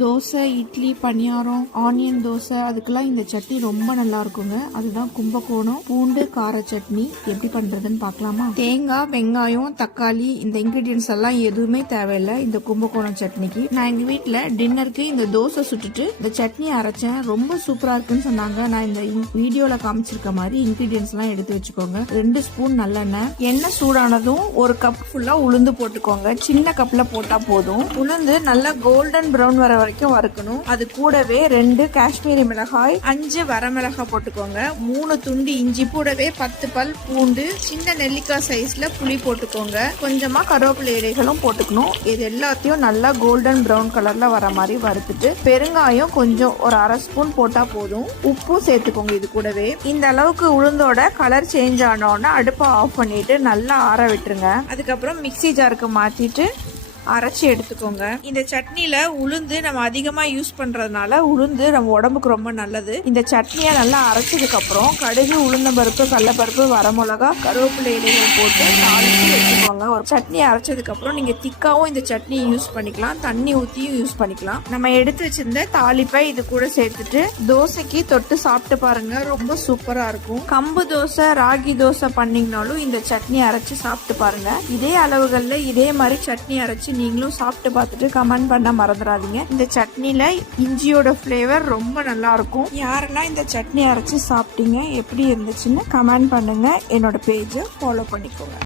தோசை, இட்லி, பணியாரம், onion dosa அதுக்கெல்லாம் இந்த சட்னி ரொம்ப நல்லா இருக்குங்க. அதுதான் கும்பகோணம் பூண்டு கார சட்னி. எப்படி பண்றதுன்னு பார்க்கலாமா? தேங்காய், வெங்காயம், தக்காளி இந்த இன்கிரீடியன்ஸ் எல்லாம் எதுவுமே தேவையில்லை இந்த கும்பகோணம் சட்னிக்கு. நான் எங்க வீட்டுல டின்னருக்கு இந்த தோசை சுட்டுட்டு இந்த சட்னி அரைச்சேன். ரொம்ப சூப்பரா இருக்குன்னு சொன்னாங்க. நான் இந்த வீடியோல காமிச்சிருக்க மாதிரி இன்கிரீடியன்ஸ் எல்லாம் எடுத்து வச்சுக்கோங்க. 2 ஸ்பூன் நல்லெண்ணெய். எண்ணெய் சூடானதும் 1 கப் ஃபுல்லா உளுந்து போட்டுக்கோங்க. சின்ன கப்ல போட்டா போதும். உளுந்து நல்லா கோல்டன் பிரவுன் வர வரைக்கும் வறுக்கணும். அது கூடவே 2 காஷ்மீரி மிளகாய், 5 வரமிளகாய் போட்டுக்கோங்க. 3 துண்டு இஞ்சி, கூடவே 10 பல் பூண்டு, சின்ன நெல்லிக்காய் சைஸ்ல புளி போட்டுக்கோங்க. கொஞ்சமா கருவேப்பிலை இலைகளும் போட்டுக்கணும். இது எல்லாத்தையும் நல்லா கோல்டன் பிரவுன் கலர்ல வர மாதிரி வறுத்துட்டு பெருங்காயம் கொஞ்சம் ஒரு 1/2 ஸ்பூன் போட்டா போதும். உப்பு சேர்த்துக்கோங்க. இது கூடவே இந்த அளவுக்கு உளுந்தோட கலர் சேஞ்ச் ஆனோன்னா அடுப்பை ஆஃப் பண்ணிட்டு நல்லா ஆற விட்டுருங்க. அதுக்கப்புறம் மிக்ஸி ஜாருக்கு மாத்திட்டு அரைச்சி எடுத்துக்கோங்க. இந்த சட்னியில உளுந்து நம்ம அதிகமா யூஸ் பண்றதுனால உளுந்து நம்ம உடம்புக்கு ரொம்ப நல்லது. இந்த சட்னியை நல்லா அரைச்சதுக்கு அப்புறம் கடுகு, உளுந்தம்பருப்பு, கடலைப்பருப்பு, வரமிளகா, கருவேப்பிலை இலைகள் போட்டு தாளிச்சு வச்சுக்கோங்க. ஒரு சட்னியை அரைச்சதுக்கு அப்புறம் நீங்க திக்காவும் இந்த சட்னி யூஸ் பண்ணிக்கலாம், தண்ணி ஊத்தியும் யூஸ் பண்ணிக்கலாம். நம்ம எடுத்து வச்சிருந்த தாளிப்பை இது கூட சேர்த்துட்டு தோசைக்கு தொட்டு சாப்பிட்டு பாருங்க. ரொம்ப சூப்பரா இருக்கும். கம்பு தோசை, ராகி தோசை பண்ணீங்கனாலும் இந்த சட்னி அரைச்சு சாப்பிட்டு பாருங்க. இதே அளவுகள்ல இதே மாதிரி சட்னி அரைச்சு நீங்களும் சாப்பிட்டு பார்த்துட்டு கமெண்ட் பண்ண மறந்துடாதீங்க. இந்த சட்னில இஞ்சியோட ஃப்ளேவர் ரொம்ப நல்லா இருக்கும். யாரெல்லாம் இந்த சட்னி அரைச்சு சாப்பிட்டீங்க, எப்படி இருந்துச்சுன்னு கமெண்ட் பண்ணுங்க. என்னோட பேஜை ஃபாலோ பண்ணிக்கோங்க.